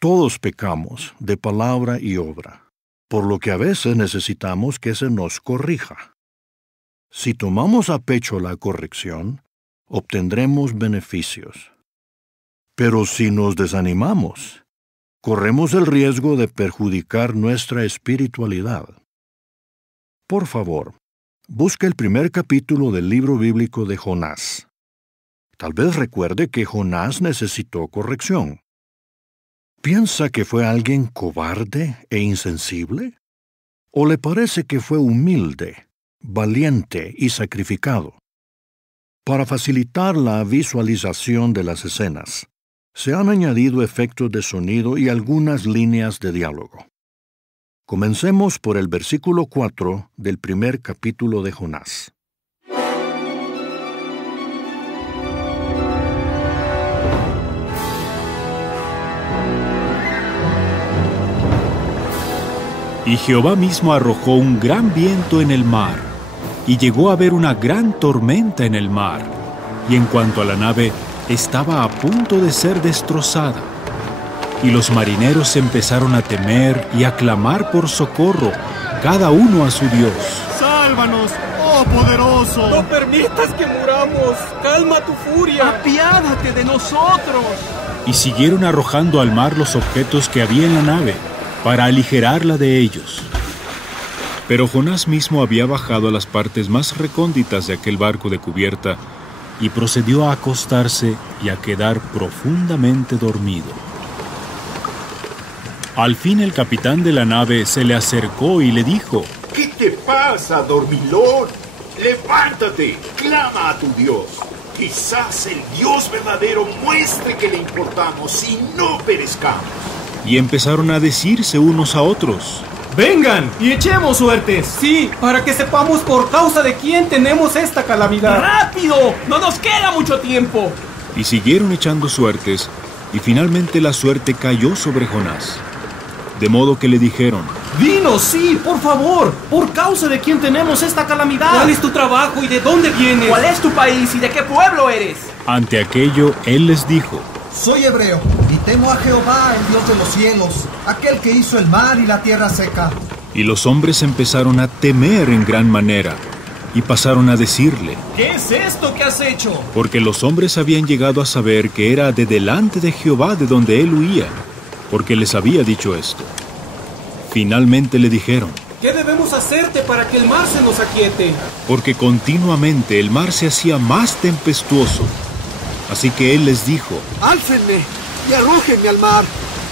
Todos pecamos de palabra y obra, por lo que a veces necesitamos que se nos corrija. Si tomamos a pecho la corrección, obtendremos beneficios. Pero si nos desanimamos, corremos el riesgo de perjudicar nuestra espiritualidad. Por favor, busque el primer capítulo del libro bíblico de Jonás. Tal vez recuerde que Jonás necesitó corrección. ¿Piensa que fue alguien cobarde e insensible? ¿O le parece que fue humilde, valiente y sacrificado? Para facilitar la visualización de las escenas, se han añadido efectos de sonido y algunas líneas de diálogo. Comencemos por el versículo 4 del primer capítulo de Jonás. Y Jehová mismo arrojó un gran viento en el mar, y llegó a haber una gran tormenta en el mar, y en cuanto a la nave, estaba a punto de ser destrozada. Y los marineros empezaron a temer y a clamar por socorro, cada uno a su Dios. ¡Sálvanos, oh poderoso! ¡No permitas que muramos! ¡Calma tu furia! ¡Apiádate de nosotros! Y siguieron arrojando al mar los objetos que había en la nave, para aligerarla de ellos. Pero Jonás mismo había bajado a las partes más recónditas de aquel barco de cubierta y procedió a acostarse y a quedar profundamente dormido. Al fin el capitán de la nave se le acercó y le dijo: ¿Qué te pasa, dormilón? ¡Levántate! ¡Clama a tu Dios! Quizás el Dios verdadero muestre que le importamos y no perezcamos. Y empezaron a decirse unos a otros: ¡Vengan y echemos suertes! Sí, para que sepamos por causa de quién tenemos esta calamidad. ¡Rápido! ¡No nos queda mucho tiempo! Y siguieron echando suertes, y finalmente la suerte cayó sobre Jonás. De modo que le dijeron: ¡Dinos, sí, por favor! ¿Por causa de quién tenemos esta calamidad? ¿Cuál es tu trabajo y de dónde vienes? ¿Cuál es tu país y de qué pueblo eres? Ante aquello, él les dijo: Soy hebreo, y temo a Jehová, el Dios de los cielos, aquel que hizo el mar y la tierra seca. Y los hombres empezaron a temer en gran manera, y pasaron a decirle: ¿Qué es esto que has hecho? Porque los hombres habían llegado a saber que era de delante de Jehová de donde él huía, porque les había dicho esto. Finalmente le dijeron: ¿Qué debemos hacerte para que el mar se nos aquiete? Porque continuamente el mar se hacía más tempestuoso. Así que él les dijo: Álcenme y arrójenme al mar,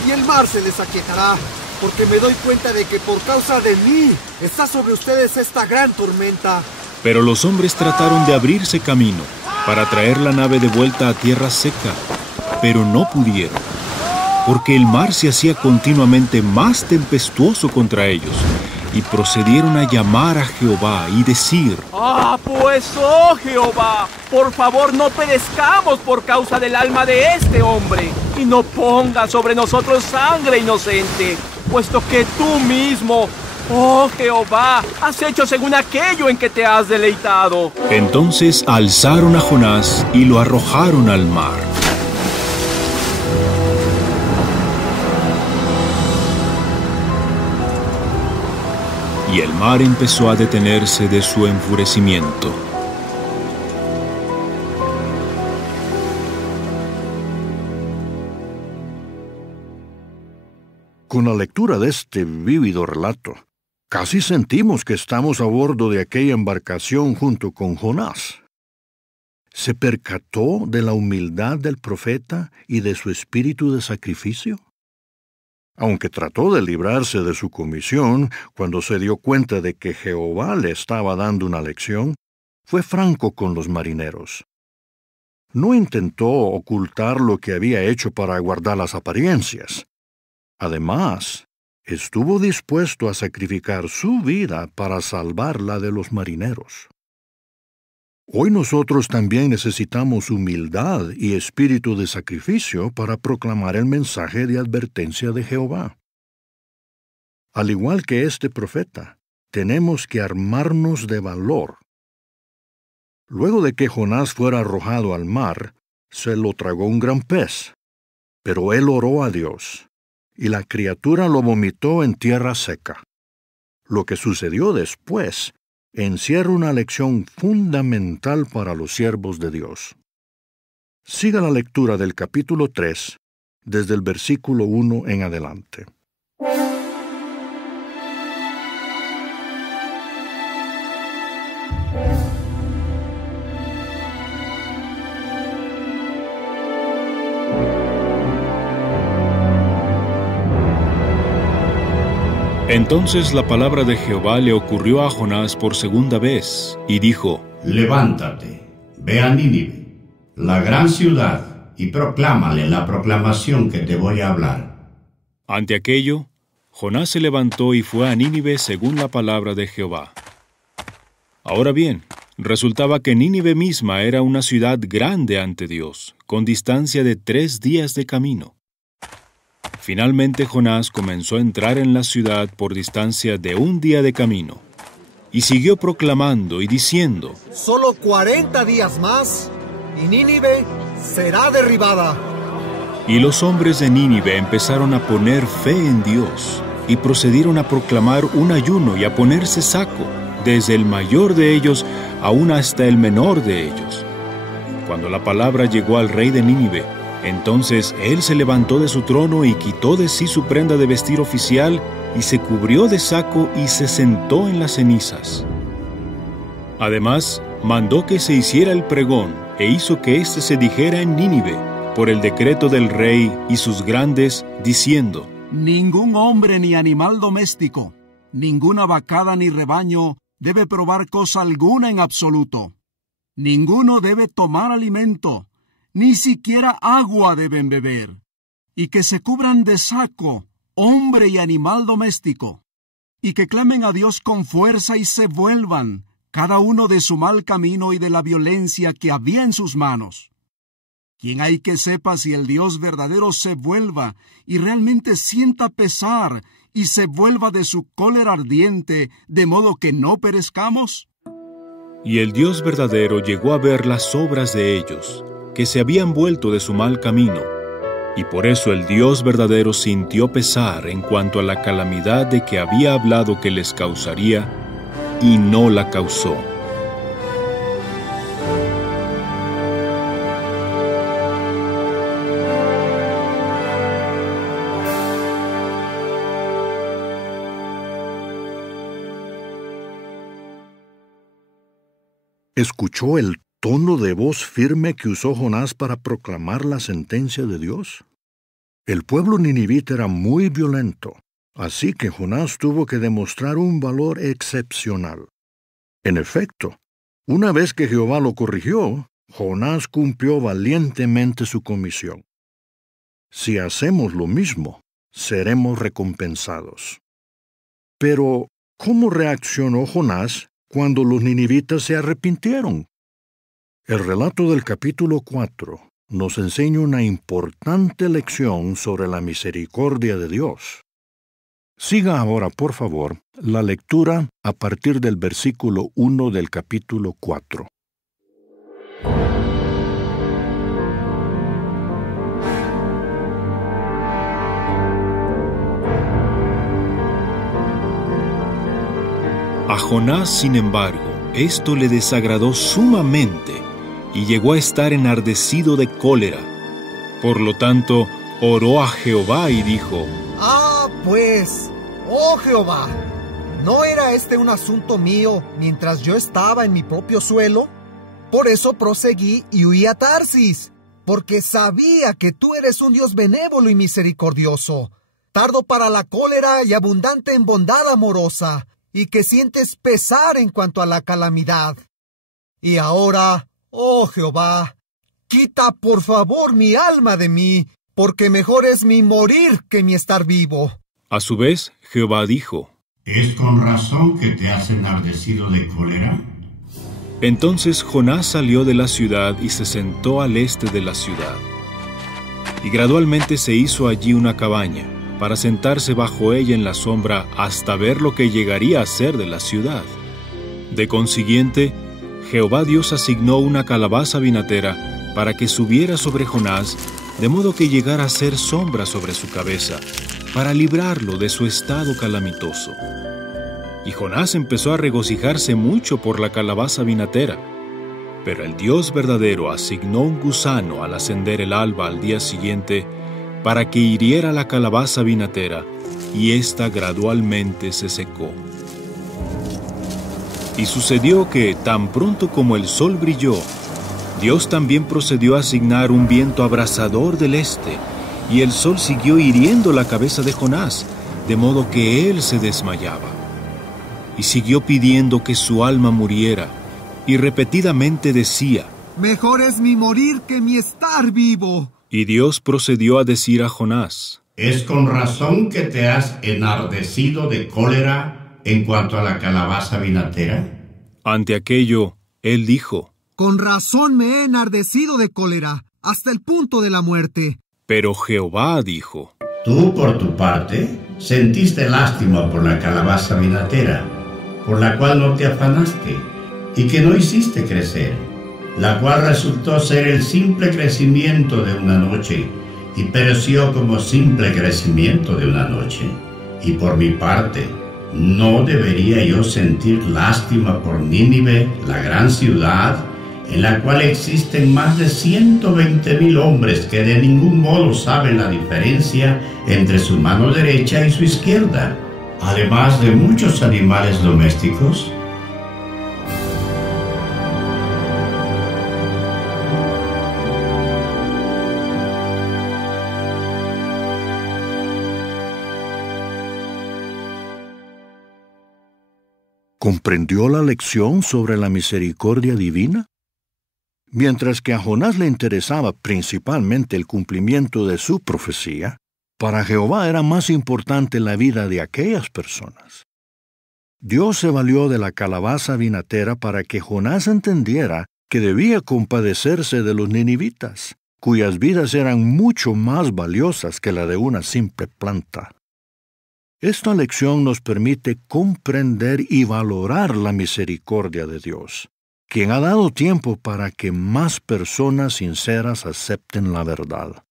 y el mar se les aquietará, porque me doy cuenta de que por causa de mí está sobre ustedes esta gran tormenta. Pero los hombres trataron de abrirse camino para traer la nave de vuelta a tierra seca, pero no pudieron, porque el mar se hacía continuamente más tempestuoso contra ellos, y procedieron a llamar a Jehová y decir: Pues, oh Jehová, por favor no perezcamos por causa del alma de este hombre, y no pongas sobre nosotros sangre inocente, puesto que tú mismo, oh Jehová, has hecho según aquello en que te has deleitado. Entonces alzaron a Jonás y lo arrojaron al mar. Y el mar empezó a detenerse de su enfurecimiento. Con la lectura de este vívido relato, casi sentimos que estamos a bordo de aquella embarcación junto con Jonás. ¿Se percató de la humildad del profeta y de su espíritu de sacrificio? Aunque trató de librarse de su comisión cuando se dio cuenta de que Jehová le estaba dando una lección, fue franco con los marineros. No intentó ocultar lo que había hecho para guardar las apariencias. Además, estuvo dispuesto a sacrificar su vida para salvar la de los marineros. Hoy nosotros también necesitamos humildad y espíritu de sacrificio para proclamar el mensaje de advertencia de Jehová. Al igual que este profeta, tenemos que armarnos de valor. Luego de que Jonás fuera arrojado al mar, se lo tragó un gran pez, pero él oró a Dios, y la criatura lo vomitó en tierra seca. Lo que sucedió después encierra una lección fundamental para los siervos de Dios. Siga la lectura del capítulo 3, desde el versículo 1 en adelante. Entonces la palabra de Jehová le ocurrió a Jonás por segunda vez, y dijo: Levántate, ve a Nínive, la gran ciudad, y proclámale la proclamación que te voy a hablar. Ante aquello, Jonás se levantó y fue a Nínive según la palabra de Jehová. Ahora bien, resultaba que Nínive misma era una ciudad grande ante Dios, con distancia de 3 días de camino. Finalmente Jonás comenzó a entrar en la ciudad por distancia de 1 día de camino, y siguió proclamando y diciendo: Solo 40 días más, y Nínive será derribada. Y los hombres de Nínive empezaron a poner fe en Dios, y procedieron a proclamar un ayuno y a ponerse saco, desde el mayor de ellos aún hasta el menor de ellos. Cuando la palabra llegó al rey de Nínive, entonces él se levantó de su trono y quitó de sí su prenda de vestir oficial y se cubrió de saco y se sentó en las cenizas. Además, mandó que se hiciera el pregón e hizo que éste se dijera en Nínive por el decreto del rey y sus grandes, diciendo: Ningún hombre ni animal doméstico, ninguna vacada ni rebaño debe probar cosa alguna en absoluto. Ninguno debe tomar alimento, ni siquiera agua deben beber, y que se cubran de saco, hombre y animal doméstico, y que clamen a Dios con fuerza y se vuelvan, cada uno de su mal camino y de la violencia que había en sus manos. ¿Quién hay que sepa si el Dios verdadero se vuelva y realmente sienta pesar y se vuelva de su cólera ardiente, de modo que no perezcamos? Y el Dios verdadero llegó a ver las obras de ellos, que se habían vuelto de su mal camino, y por eso el Dios verdadero sintió pesar en cuanto a la calamidad de que había hablado que les causaría, y no la causó. ¿Escuchó el tono de voz firme que usó Jonás para proclamar la sentencia de Dios? El pueblo ninivita era muy violento, así que Jonás tuvo que demostrar un valor excepcional. En efecto, una vez que Jehová lo corrigió, Jonás cumplió valientemente su comisión. Si hacemos lo mismo, seremos recompensados. Pero, ¿cómo reaccionó Jonás cuando los ninivitas se arrepintieron? El relato del capítulo 4 nos enseña una importante lección sobre la misericordia de Dios. Siga ahora, por favor, la lectura a partir del versículo 1 del capítulo 4. A Jonás, sin embargo, esto le desagradó sumamente y llegó a estar enardecido de cólera. Por lo tanto, oró a Jehová y dijo: Pues, oh Jehová, ¿no era este un asunto mío mientras yo estaba en mi propio suelo? Por eso proseguí y huí a Tarsis, porque sabía que tú eres un Dios benévolo y misericordioso, tardo para la cólera y abundante en bondad amorosa, y que sientes pesar en cuanto a la calamidad. Y ahora, oh Jehová, quita por favor mi alma de mí, porque mejor es mi morir que mi estar vivo. A su vez, Jehová dijo: ¿Es con razón que te has enardecido de cólera? Entonces Jonás salió de la ciudad y se sentó al este de la ciudad. Y gradualmente se hizo allí una cabaña, para sentarse bajo ella en la sombra hasta ver lo que llegaría a ser de la ciudad. De consiguiente, Jehová Dios asignó una calabaza vinatera para que subiera sobre Jonás, de modo que llegara a ser sombra sobre su cabeza, para librarlo de su estado calamitoso. Y Jonás empezó a regocijarse mucho por la calabaza vinatera. Pero el Dios verdadero asignó un gusano al ascender el alba al día siguiente para que hiriera la calabaza vinatera, y ésta gradualmente se secó. Y sucedió que, tan pronto como el sol brilló, Dios también procedió a asignar un viento abrasador del este, y el sol siguió hiriendo la cabeza de Jonás, de modo que él se desmayaba. Y siguió pidiendo que su alma muriera, y repetidamente decía: Mejor es mi morir que mi estar vivo. Y Dios procedió a decir a Jonás: Es con razón que te has enardecido de cólera en cuanto a la calabaza vinatera. Ante aquello, él dijo: Con razón me he enardecido de cólera, hasta el punto de la muerte. Pero Jehová dijo: Tú, por tu parte, sentiste lástima por la calabaza vinatera, por la cual no te afanaste, y que no hiciste crecer, la cual resultó ser el simple crecimiento de una noche, y pereció como simple crecimiento de una noche. Y por mi parte, ¿no debería yo sentir lástima por Nínive, la gran ciudad, en la cual existen más de 120,000 hombres que de ningún modo saben la diferencia entre su mano derecha y su izquierda, además de muchos animales domésticos? ¿Comprendió la lección sobre la misericordia divina? Mientras que a Jonás le interesaba principalmente el cumplimiento de su profecía, para Jehová era más importante la vida de aquellas personas. Dios se valió de la calabaza vinatera para que Jonás entendiera que debía compadecerse de los ninivitas, cuyas vidas eran mucho más valiosas que la de una simple planta. Esta lección nos permite comprender y valorar la misericordia de Dios, quien ha dado tiempo para que más personas sinceras acepten la verdad.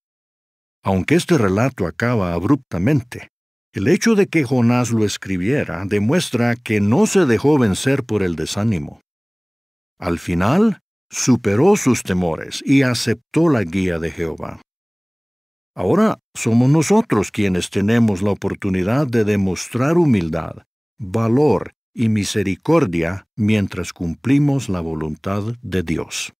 Aunque este relato acaba abruptamente, el hecho de que Jonás lo escribiera demuestra que no se dejó vencer por el desánimo. Al final, superó sus temores y aceptó la guía de Jehová. Ahora somos nosotros quienes tenemos la oportunidad de demostrar humildad, valor y misericordia mientras cumplimos la voluntad de Dios.